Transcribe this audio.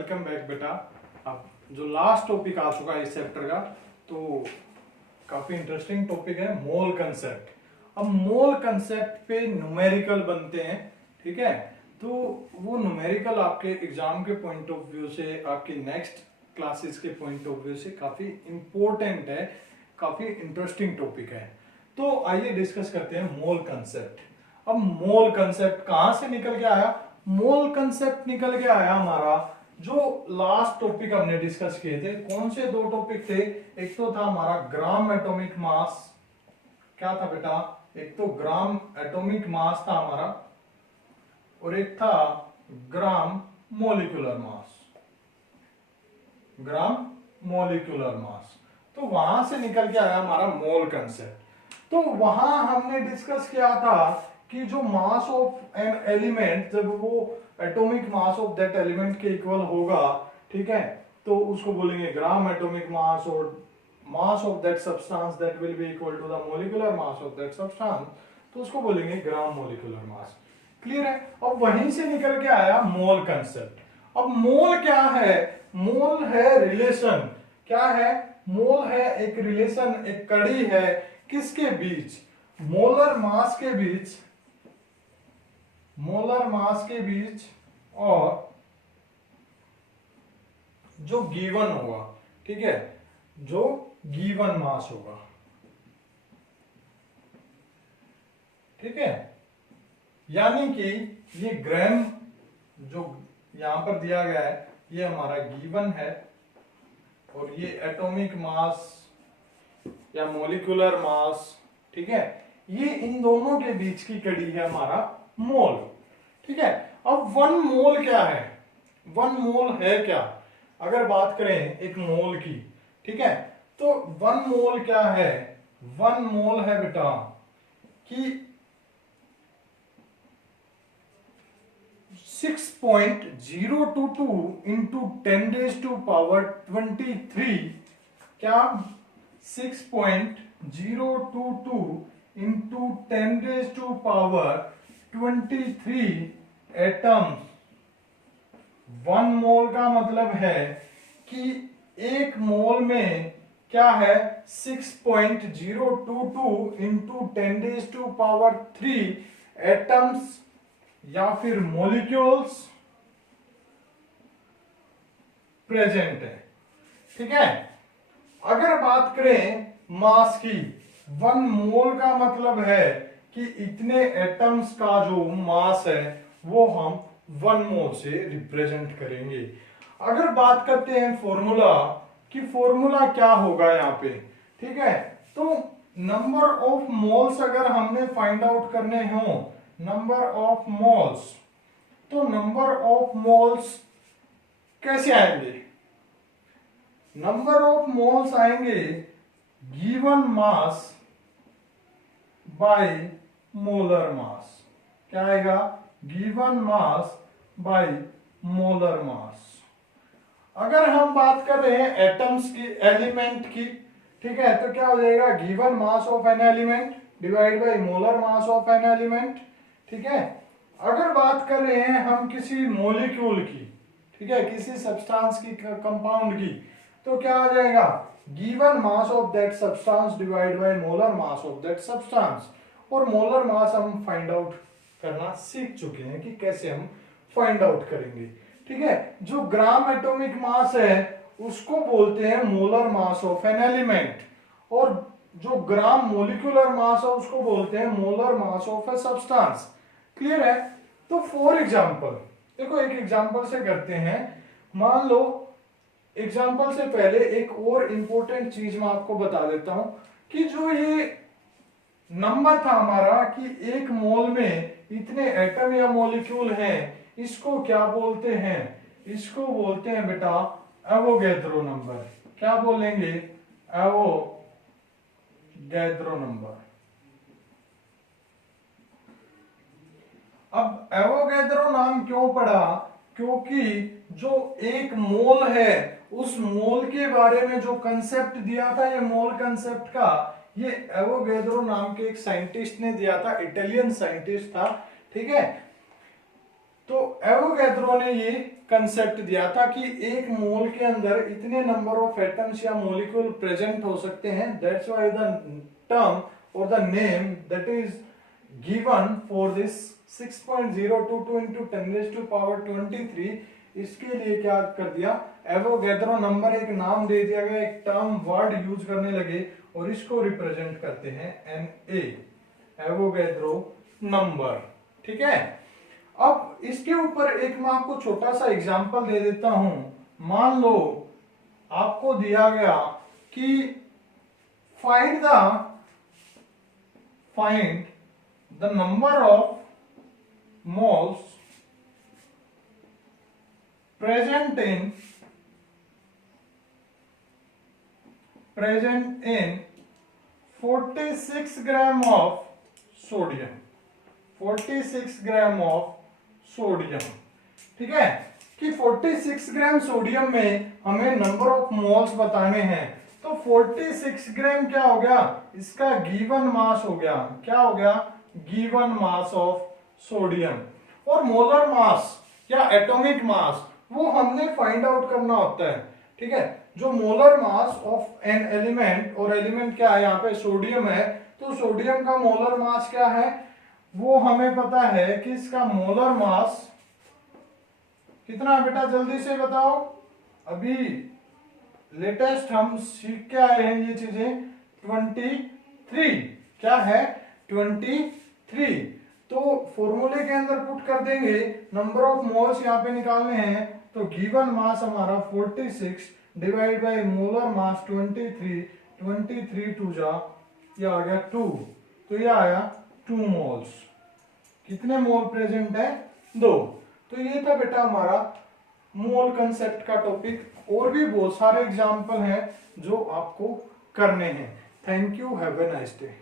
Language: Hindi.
वेलकम बैक बेटा। अब जो लास्ट टॉपिक आ चुका है इस चैप्टर का, तो काफी इंटरेस्टिंग टॉपिक है मोल कंसेप्ट। अब मोल कंसेप्ट पे न्यूमेरिकल बनते हैं, ठीक है। तो वो न्यूमेरिकल आपके एग्जाम के पॉइंट ऑफ व्यू से, आपकी नेक्स्ट क्लासेस के पॉइंट ऑफ व्यू से काफी इंपॉर्टेंट है, काफी इंटरेस्टिंग टॉपिक है। तो आइए डिस्कस करते हैं मोल कंसेप्ट। अब मोल कंसेप्ट कहां से निकल के आया? मोल कंसेप्ट निकल के आया हमारा जो लास्ट टॉपिक हमने डिस्कस किए थे। कौन से दो टॉपिक थे? एक तो था हमारा ग्राम एटॉमिक मास। क्या था बेटा? एक तो ग्राम एटॉमिक मास था हमारा, और एक था gram molecular mass. Gram molecular mass, तो वहां से निकल के आया हमारा मोल कंसेप्ट। तो वहां हमने डिस्कस किया था कि जो मास ऑफ एन एलिमेंट, जब वो atomic mass of that element के इक्वल होगा, ठीक है, तो उसको बोलेंगे ग्राम एटॉमिक मास, और mass of that substance that will be equal to the molecular mass of that substance, तो उसको बोलेंगे ग्राम मोलिकुलर मास। क्लियर है? अब वहीं से निकल के आया मोल कंसेप्ट। अब मोल क्या है? मोल है रिलेशन। क्या है? मोल है एक रिलेशन, एक कड़ी है किसके बीच? मोलर मास के बीच, मोलर मास के बीच और जो गिवन होगा, ठीक है, जो गिवन मास होगा, ठीक है। यानी कि ये ग्राम जो यहां पर दिया गया है, ये हमारा गिवन है, और ये एटॉमिक मास या मोलिकुलर मास, ठीक है, ये इन दोनों के बीच की कड़ी है हमारा मोल, ठीक है। अब वन मोल क्या है? वन मोल है क्या? अगर बात करें एक मोल की, ठीक है, तो वन मोल क्या है? वन मोल है बेटा कि 6.022 इंटू 10⁻23, क्या? 6.022 इंटू 10⁻23 एटम्स। वन मोल का मतलब है कि एक मोल में क्या है? 6.022 इंटू 10⁻³ एटम्स या फिर मॉलिक्यूल्स प्रेजेंट है, ठीक है। अगर बात करें मास की, वन मोल का मतलब है कि इतने एटम्स का जो मास है वो हम वन मोल से रिप्रेजेंट करेंगे। अगर बात करते हैं फॉर्मूला कि फॉर्मूला क्या होगा यहाँ पे, ठीक है, तो नंबर ऑफ मोल्स अगर हमने फाइंड आउट करने हो, नंबर ऑफ मोल्स, तो नंबर ऑफ मोल्स कैसे आएंगे? नंबर ऑफ मोल्स आएंगे गिवन मास बाय मोलर मास। क्या आएगा? गिवन मास बाय मोलर मास। अगर हम बात कर रहे हैं एटम्स की, एलिमेंट की, ठीक है, तो क्या हो जाएगा? Given mass of an element divide by molar mass of an element, ठीक है। अगर बात कर रहे हैं हम किसी मॉलिक्यूल की, ठीक है, किसी सब्सटेंस की, कंपाउंड की, तो क्या आ जाएगा? Given mass of that substance divide by molar mass of that substance. और मोलर मास हम फाइंड आउट करना सीख चुके हैं कि कैसे हम फाइंड आउट करेंगे, ठीक है। जो ग्राम एटॉमिक मास है उसको बोलते हैं molar mass of an element, और जो ग्राम मोलिकुलर मास है उसको बोलते हैं molar mass of a substance. Clear है? तो फॉर एग्जांपल, देखो एक एग्जांपल से करते हैं। मान लो, एग्जांपल से पहले एक और इंपॉर्टेंट चीज मैं आपको बता देता हूं कि जो ये नंबर था हमारा कि एक मोल में इतने एटम या मॉलिक्यूल हैं, इसको क्या बोलते हैं? इसको बोलते हैं बेटा एवोगैड्रो नंबर। क्या बोलेंगे? Avogadro number. अब एवोगैड्रो नाम क्यों पड़ा? क्योंकि जो एक मोल है उस मोल के बारे में जो कंसेप्ट दिया था, ये मोल कंसेप्ट का, ये एवोगैड्रो नाम के एक साइंटिस्ट ने दिया था, इटालियन साइंटिस्ट था, ठीक है। तो एवोगैड्रो ने ये कंसेप्ट दिया था कि एक मोल के अंदर इतने नंबर ऑफ एटम्स या मॉलिक्यूल प्रेजेंट हो सकते हैं। दैट्स व्हाई द टर्म और the name that is given for this 6.022 into 10⁻23, इसके लिए क्या कर दिया, एवोगैड्रो नंबर एक नाम दे दिया गया, एक टर्म वर्ड यूज करने लगे और इसको रिप्रेजेंट करते हैं Na, एवोगैड्रो नंबर। ठीक है, अब इसके ऊपर एक मैं आपको छोटा सा एग्जांपल दे देता हूं। मान लो आपको दिया गया कि find the number of moles present in 46 gram of sodium, 46 gram of sodium. ठीक है, कि 46 ग्राम सोडियम में हमें नंबर ऑफ मोल्स बताने हैं। तो 46 ग्राम क्या हो गया, इसका गिवन मास हो गया। क्या हो गया, गिवन मास ऑफ सोडियम। और मोलर मास या एटॉमिक मास वो हमने फाइंड आउट करना होता है। ठीक है, जो molar mass of an element, और एलिमेंट क्या है यहाँ पे, सोडियम है, तो सोडियम का मोलर मास क्या है वो हमें पता है कि इसका मोलर मास कितना है बेटा, जल्दी से बताओ। अभी लेटेस्ट हम सीख के आए हैं ये चीजें। 23 क्या है, 23। तो फॉर्मूले के अंदर पुट कर देंगे, नंबर ऑफ मोल्स यहाँ पे निकालने हैं, तो गिवन मास हमारा 46 डिवाइड बाय मोलर मास 23, 23 टू जा, ये आ गया 2, तो ये आया 2 मोल्स। कितने मोल प्रेजेंट है, 2। तो ये था बेटा हमारा मोल कंसेप्ट का टॉपिक। और भी बहुत सारे एग्जाम्पल हैं जो आपको करने हैं। Thank you, have a nice day.